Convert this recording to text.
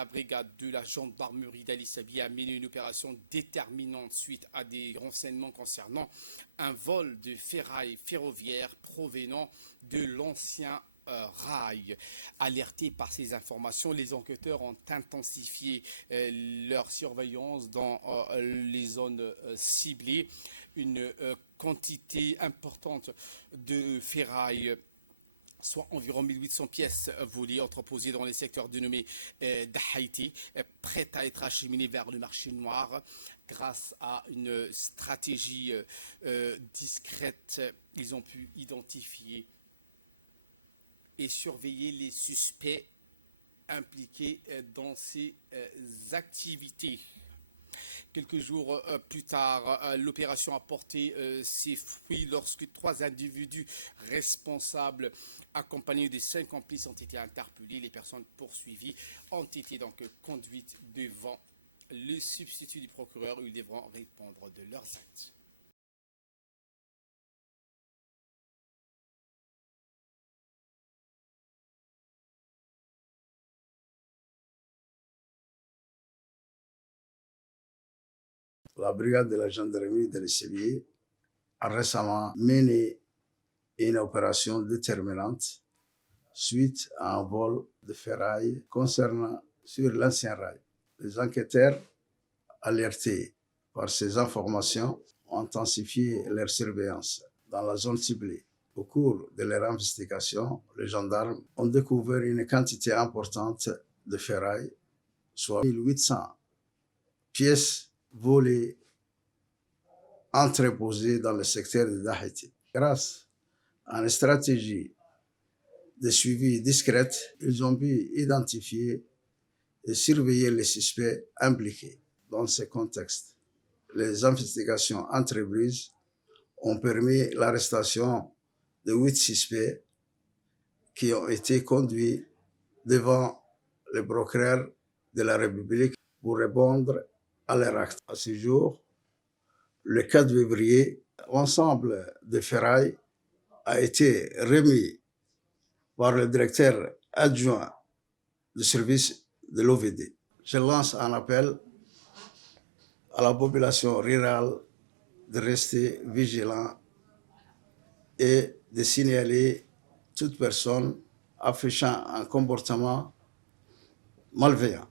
la brigade de la gendarmerie d'Ali Sabi a mené une opération déterminante suite à des renseignements concernant un vol de ferraille ferroviaire provenant de l'ancien rail. Alertés par ces informations, les enquêteurs ont intensifié leur surveillance dans les zones ciblées. Une quantité importante de ferraille, soit environ 1800 pièces volées, entreposées dans les secteurs dénommés d'Haïti, prêtes à être acheminées vers le marché noir. Grâce à une stratégie discrète, ils ont pu identifier et surveiller les suspects impliqués dans ces activités. Quelques jours plus tard, l'opération a porté ses fruits lorsque 3 individus responsables, accompagnés de 5 complices, ont été interpellés. Les personnes poursuivies ont été donc conduites devant le substitut du procureur où ils devront répondre de leurs actes. La brigade de la gendarmerie de l'Essabier a récemment mené une opération déterminante suite à un vol de ferraille concernant sur l'ancien rail. Les enquêteurs, alertés par ces informations, ont intensifié leur surveillance dans la zone ciblée. Au cours de leur investigation, les gendarmes ont découvert une quantité importante de ferraille, soit 1800 pièces volées entreposées dans le secteur de Dahiti. Grâce à une stratégie de suivi discrète, ils ont pu identifier et surveiller les suspects impliqués dans ce contexte. Les investigations entreprises ont permis l'arrestation de 8 suspects qui ont été conduits devant le procureur de la République pour répondre à leur acte. À ce jour, le 4 février, l'ensemble des ferrailles a été remis par le directeur adjoint du service de l'OVD. Je lance un appel à la population rurale de rester vigilant et de signaler toute personne affichant un comportement malveillant.